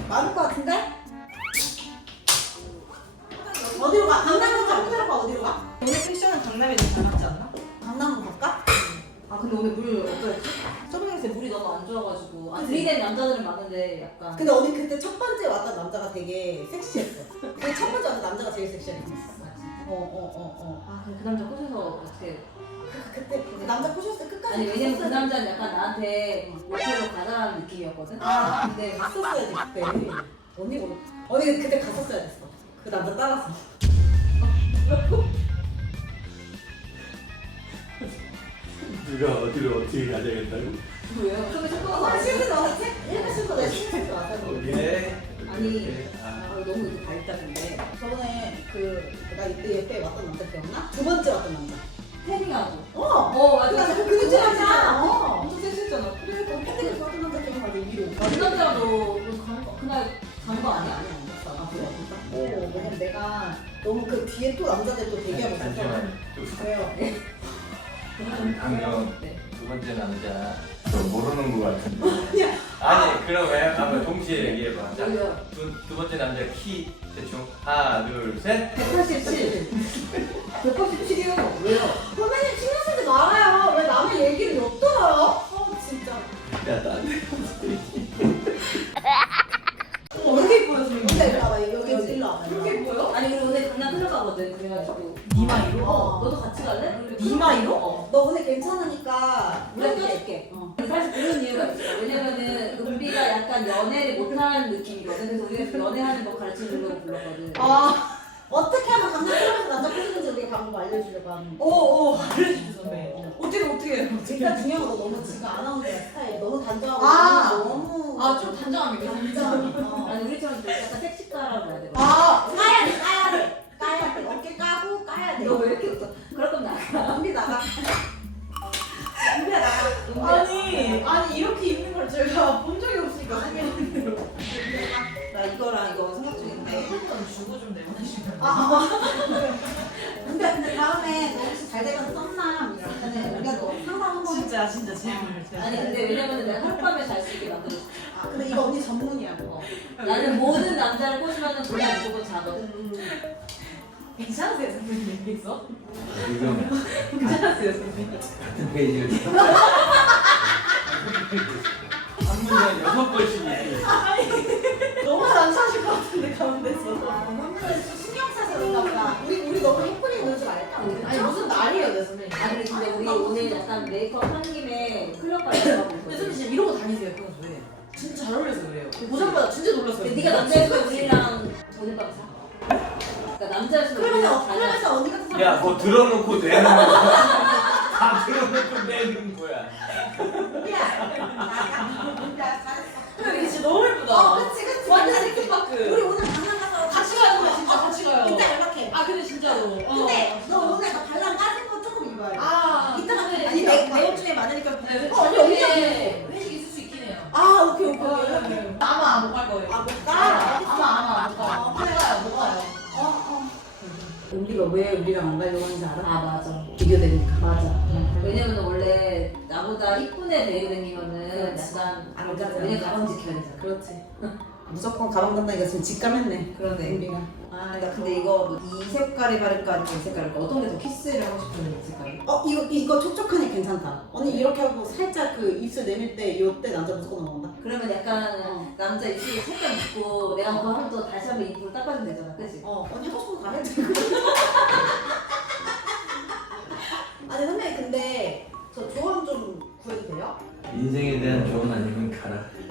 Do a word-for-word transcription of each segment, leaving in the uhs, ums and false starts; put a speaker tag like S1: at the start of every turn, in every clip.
S1: 많을 것 같은데? 어디로 가? 강남으로 가? 혼자로 가? 어디로 가?
S2: 오늘 패션은 강남이 더 잘 맞지 않나?
S1: 강남으로 갈까?
S3: 아 근데 오늘 물 어떠했지?
S2: 저번에 그때 물이 너무 안 좋아가지고
S3: 아
S2: 그치?
S3: 들이댄 남자들은 많은데 약간
S1: 근데 언니 그때 첫 번째 왔던 남자가 되게 섹시했어. 그 첫 번째 왔던 남자가 제일 섹시했어. 어어어 어. 어.
S3: 아 근데 그 남자 꼬셔서 어떻게
S1: 그, 그때 그 남자 꼬셨을 때 끝까지
S3: 아니 왜냐면 그
S1: 갔었어야
S3: 남자는 약간 나한테 모텔로 가자는 느낌이었거든?
S1: 아, 근데 갔었어야지 그때. 언니 뭐? 언니 그때 갔었어야 됐어. 그 남자 따라서.
S4: 누가 어디를 어떻게 가져야겠다고?
S3: 왜요? 처음에 첫 번째
S1: 아, 실수 나왔지? 일가 실수 내 실수 나왔어.
S4: 오케이.
S3: 아니
S4: 아,
S3: 아, 너무 이렇게 밝다던데
S1: 저번에 그 내가 이때 옆에 왔던 남자 기억나? 두 번째 왔던 남자.
S3: 태닝하고
S1: 어.
S3: 어 맞아
S1: 그러니까
S3: 맞아
S1: 그 그때 남자. 어.
S2: 엄청 섹시했잖아.
S1: 그래, 그 팬데믹 왔던 남자 기억나지? 위로.
S3: 그 남자도 그날 간 거 아니야? 아니 아니었어
S1: 아, 그래? 어, 왜냐면 내가 너무 그 뒤에 또 남자들 또 대기하고 있어서.
S4: 잠시만.
S1: 그래요.
S4: 강경
S3: 네.
S4: 두 번째 남자 저 모르는 거 같은데. 아니 그럼 왜 한번 동시에 얘기해봐. 자,
S3: 왜요?
S4: 두, 두 번째 남자 키 대충 하나 둘 셋.
S3: 백팔십칠 백팔십칠이요? 왜요?
S1: 선배님 신경 쓰지 말아요. 왜 남의 얘기를 엿들어요? 어, 진짜.
S4: 야 나한테.
S2: 어, 왜 이렇게 이뻐요 선생님?
S1: 근데 일로 와봐. 여기 여기 일로 와봐.
S2: 그렇게 이뻐요?
S3: 아니 우리 오늘 강남 클럽 가거든 그래가지고
S2: 니마이로?
S3: 어 너도 같이 갈래?
S2: 니마이로?
S3: 어
S1: 너 오늘 괜찮으니까
S3: 우리가 껴줄게 어. 사실 그런 이유가 있어 왜냐면은 은비가 약간 연애를 못하는 느낌이거든 그래서 우리가 연애하는 거 가르쳐주려고 불렀거든
S1: 아 어떻게 하면 강남클럽에서 남자 꼬시는지 우리가 방법 알려주려고 하는 거.
S2: 오오 알려주세요 선배. 어떻게 어떻게 해요?
S1: 일단 중요한 건 너 너무 지금 아나운서 스타일 너무 단정하고
S2: 아.
S1: 너무
S2: 아좀 단정합니까?
S1: 단정.
S3: 아니 우리처럼 좀 약간 섹시가라고 해야 되나?
S1: 아 까야 돼 까야 돼 까야 돼 어깨 까고 까야 돼.
S3: 너 왜 이렇게 웃어? 그럴 거면 나가
S1: 은비 나가. 은비 나가.
S2: 아니 아니 이렇게 입는 걸 제가 본 적이 없으니까 선배님 대로.
S3: 나 이거랑 이거 생각 중인데
S2: 일단 주고 좀 내보내시면.
S1: 아, 아. 근데 근데 다음에 너 혹시 잘 되면 썸남 이러면은 우리가 너 항상 한번
S2: 진짜 진짜 제발 제발.
S3: 아니 근데 왜냐면은 내가 하룻밤에 잘 수 있게 만들어줄게
S1: 아 근데 이거 언니 전문이야.
S3: 어. 나는 모든 남자를 꼬시면은 그냥 무조건 자거든
S2: 괜찮으세요 선배님 여기서?
S4: 지금
S2: 괜찮으세요 선배님?
S4: 같은 페이지를 한 문장 여섯 번씩 얘기해.
S2: 너무 안 사실 것 같은데 가운데서.
S1: 남자들 좀 신경 써서 그런가 보다. 우리 우리 너무 예쁘게 노는 줄 알까? 우리
S2: 아니 무슨 날이에요 내 선배님?
S3: 아 근데 근데 우리 오늘 약간 메이크업 한 김에 클럽 가려고 하고
S2: 근데 선배님
S3: 있거든
S2: 진짜 이러고 다니세요 평소에. 진짜 잘 어울려서 그래요. 보자마자 진짜 놀랐어요.
S3: 근데 네가 남자였으면 우리랑 오늘 밤 자? 그러니까 남자였으면
S1: 그러면서
S3: 우리랑 자자
S1: 그러면서 언니 같은 사람.
S4: 야, 뭐 들어놓고 내는 거야. 다 들어놓고 내는 거야.
S1: 은비야 나가. 은비야 잘했어.
S2: 근데 진짜 너무 예쁘다.
S1: 어 그치 그치.
S2: 완전
S1: 우리
S2: 섹시파크.
S1: 오늘 강남 가서
S2: 같이 가요 근데 진짜 같이 가요.
S1: 이따 연락해.
S2: 아 근데 진짜로. 어.
S1: 근데 너 오늘 나 발랑 까진 거 조금 입어야 돼.
S2: 아
S1: 이따가
S2: 근데
S1: 아니
S2: 진짜
S1: 내
S2: 오빠.
S1: 내용 중에 많으니까.
S2: 네,
S1: 어 언니 언니.
S2: 저녁에 회식 있을 수 있긴 해요.
S1: 아 오케이 오케이 오케이.
S2: 아마 못 갈 거예요.
S1: 아못 가.
S2: 아마 아마 못 가요.
S1: 어,
S2: 못 가요 못 가요.
S1: 어 어. 은비가 왜 우리랑 안 가려고 하는지 알아?
S3: 아 맞아
S1: 비교되니까.
S3: 맞아 왜냐면 원래 나보다 이쁜 애 데리고 다니면은
S1: 그렇지.
S3: 약간
S1: 안 가지,
S3: 왜냐면
S1: 안
S3: 가방
S1: 가지.
S3: 지켜야 되잖아
S1: 그렇지. 무조건 가방 단다니까 지금 직감했네.
S3: 그러네
S1: 은비가.
S3: 아, 나 근데 이거 이 색깔이 바를까 아니면 이 색깔일까? 어떤 게 더 키스를 하고 싶은 색깔이?
S1: 어 이거 이거 촉촉하니 괜찮다. 언니 이렇게 하고 살짝 그 입술 내밀 때 이때 남자 무조건 넘어간다.
S3: 그러면 약간
S1: 어.
S3: 남자 입술이 살짝 묻고 내가 그거 하면 또 다시 한번 입으로 닦아주면 되잖아, 그치?
S1: 어 언니 하고 싶은 거 다 해도 되고. 아니 선배님 근데 저 조언 좀 구해도 돼요?
S4: 인생에 대한 조언 아니면 가라.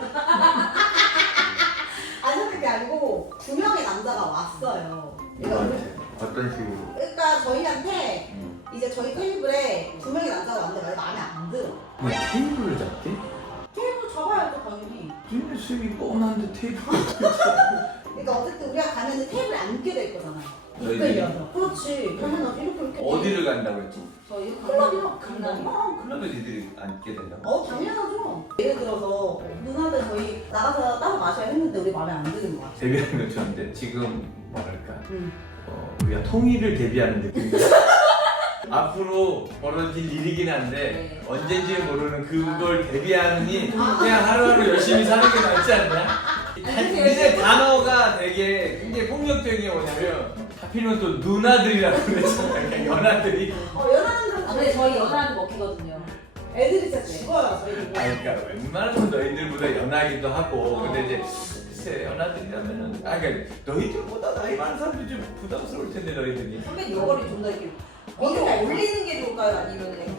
S1: 아니 선배님 그게 아니고 두 명의 남자가 왔어요. 그러니까, 우리-
S4: 누구한테? 어떤 식으로?
S1: 그러니까 저희한테
S4: 응.
S1: 이제 저희 테이블에 두 명의 남자가 왔는데 마음에 안 들어.
S4: 뭐 테이블을 잡게?
S1: 테이블 잡아야죠 당연히.
S4: 근데 수입이 뻔한데 테이블을 잡게.
S1: 그러니까 어쨌든 우리가 가면은 테이블에 앉게 될 거잖아요.
S4: 너희들이?
S1: 이끌려서. 그렇지. 당연하지. 이렇게 이렇게.
S4: 어디를 간다고 했지?
S3: 저희
S1: 클럽이요.
S3: 강남.
S1: 어,
S4: 클럽에 니들이 앉게 된다고?
S1: 어 당연하죠. 예를 들어서 누나들 저희 나가서 따로 마셔야 했는데 우리 마음에 안 드는 거야.
S4: 데뷔하는 것처럼 지금 뭐랄까
S1: 응.
S4: 어, 우리가 통일을 데뷔하는 느낌이야. 앞으로 벌어질 일이긴 한데
S3: 네.
S4: 언젠지 모르는 그걸 데뷔하니 그냥 하루하루 열심히 사는 게 낫지 않냐? 이제 단어가 되게 굉장히 폭력적인 게 뭐냐면 하필이면 또 누나들이라고 그랬잖아요. 그러니까 연하들이.
S1: 어 연하는
S3: 아 근데 저희 여자한테 먹히거든요.
S1: 애들이 진짜 죽어요 저희.
S4: 아니 그러니까 웬만하면 너희들보다 연하기도 하고 근데 이제 글쎄 연하들이라면은 아 그러니까 너희들보다 나이 많은 사람들이 좀 부담스러울 텐데 너희들이.
S3: 선배님 요거를 좀 더 이렇게 위로 올리는 게 좋을까요? 아니면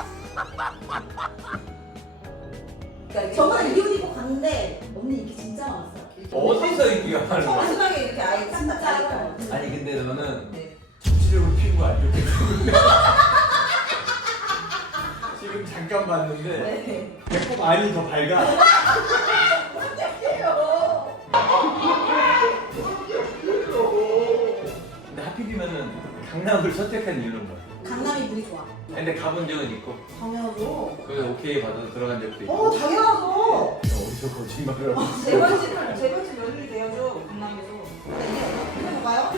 S3: 그러니까
S1: 저번에 이 옷 입고 갔는데 언니 인기 진짜 많았어요.
S4: 어디서 인기가 많은 거야?
S3: 마지막에 이렇게 아예 딱 짜리가
S4: 아니 근데 너는
S3: 네.
S4: 전체적으로 피부가 안 좋기 때문에 지금 잠깐 봤는데
S3: 네.
S4: 배꼽 안이 더 밝아. 근데 하필이면은 강남을 선택한 이유는 뭐야?
S1: 강남이 물이 좋아.
S4: 근데 가본 적은 있고
S1: 당연하죠.
S4: 그래서 오케이 받아서 들어간 적도 있고.
S1: 어 당연하죠.
S4: 어디서 거짓말을 하고 있어?
S3: 재벌집 재벌집 연출이 돼야죠 강남에서.
S1: 이거 봐요.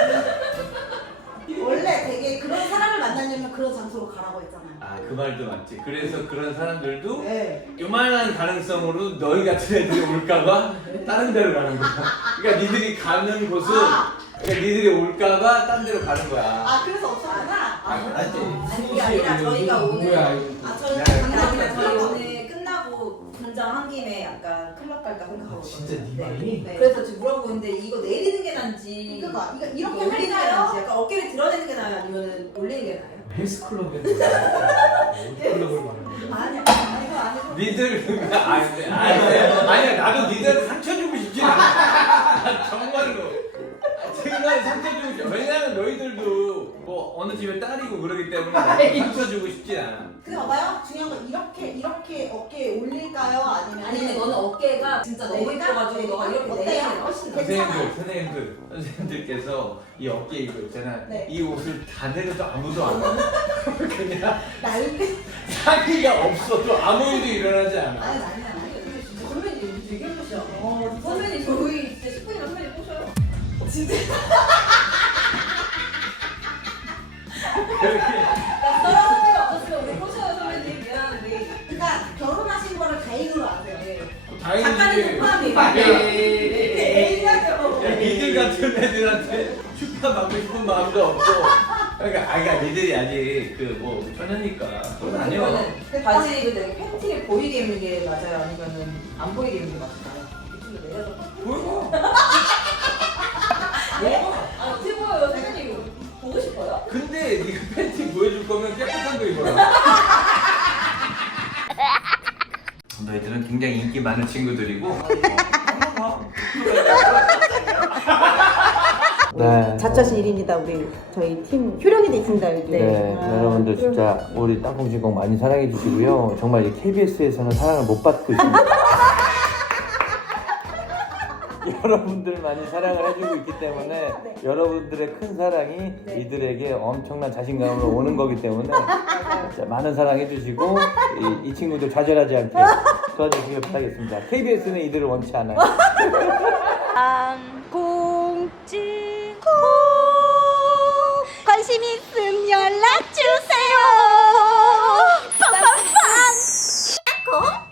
S1: 원래 되게 그런 사람을 만나려면 그런 장소로 가라고 했잖아요.
S4: 아 그 말도 맞지. 그래서 그런 사람들도
S1: 네.
S4: 요만한 가능성으로 너희 같은 애들이 올까봐 다른 데로 가는 거야. 그러니까 니들이 가는 곳은
S1: 아,
S4: 그러니까 니들이 올까봐 딴 데로 가는 거야.
S1: 아 그래서 없었구나.
S4: 아, 맞지.
S3: 아니 그게 아니라 저희가 오늘
S1: 아 저는
S4: 야,
S3: 강남이라 저희
S1: 강남이라
S3: 오늘 끝나고 분장 한 김에 약간 클럽 갈까 생각하고
S5: 진짜
S3: 있거든요.
S5: 네 말이?
S3: 네. 그래서 지금 물어보는데 이거 내리는 게 나은지
S1: 그러니까 이거
S3: 이거
S1: 이렇게
S3: 올리는 게 나은지
S1: 할까요?
S3: 약간 어깨를 드러내는 게 나아요? 아니면 올리는 게 나아요?
S5: 헬스클럽에 클럽을 말하는 거야.
S1: 아니야 이거 아니고.
S4: 니들 아니 아니 아니야 나도 니들 상처 주고 싶진 않아. 정말로. 정말 상처 주고 싶지. 왜냐면 너희들도 뭐 어느 집에 딸이고 그러기 때문에 나도 상처 주고 싶진 않아.
S1: 근데 봐봐요. 중요한 건 이렇게 이렇게 어깨 올릴까요? 아니면
S3: 아니 근데 너는 어깨가 진짜 너무
S1: 내리까?
S3: 예뻐가지고 너가 이렇게
S1: 어때요?
S3: 내리는 게 훨씬 더
S4: 선생님들, 선생님들, 선생님들께서 이 어깨 이거 있잖아.
S1: 네.
S4: 이 옷을 다 내려도 아무도 안 와. 그냥
S1: 날개.
S4: 상의가 없어도 아무 일도 일어나지 않아.
S1: 아니 아니 아니.
S3: 근데 진짜 선배님 되게 예쁘시죠?
S1: 어
S3: 선배님 저희 진짜 십 분이면 선배님 꼬셔요.
S1: 진짜.
S4: 그렇게
S3: 나 선배님 없었으면 우리 꼬셔요 선배님 미안한데.
S1: 그러니까 결혼하신 거를 다행으로 아세요.
S3: 작가는
S4: 다행이지.
S3: 속마음이
S4: 야,
S1: 애인하죠.
S4: 야, 니들 같은 애들한테 축하 받고 싶은 마음도 없고. 그러니까 아이가 니들이 아직 그 뭐 처녀니까 그건 아니야.
S3: 그러면 바지 입을 때 팬티를 보이게 입는 게 맞아요? 아니면은 안 보이게 입는 게 맞아요? 이쪽으로 내려서
S4: 보여.
S3: 아 어떻게 보여요 선배님? 보고 싶어요?
S4: 근데 네가 팬티 보여줄 거면 깨끗한 거 입어라. 너희들은 굉장히 인기 많은 친구들이고.
S5: 네.
S1: 자처신 일입니다. 우리 저희 팀 효령이도 있습니다 여기.
S5: 네,
S1: 아,
S5: 여러분들 진짜 우리 땅콩진공 많이 사랑해 주시고요. 정말 이 케이비에스에서는 사랑을 못 받고 있습니다. 여러분들 많이 사랑을 해주고 있기 때문에
S1: 네.
S5: 여러분들의 큰 사랑이
S1: 네.
S5: 이들에게 엄청난 자신감으로 오는 거기 때문에 진짜 많은 사랑 해주시고 이, 이 친구들 좌절하지 않게 도와주시길 바라겠습니다. 케이비에스는 이들을 원치 않아요.
S6: 땅콩찜 관심 있음 연락 주세요. 빵빵빵.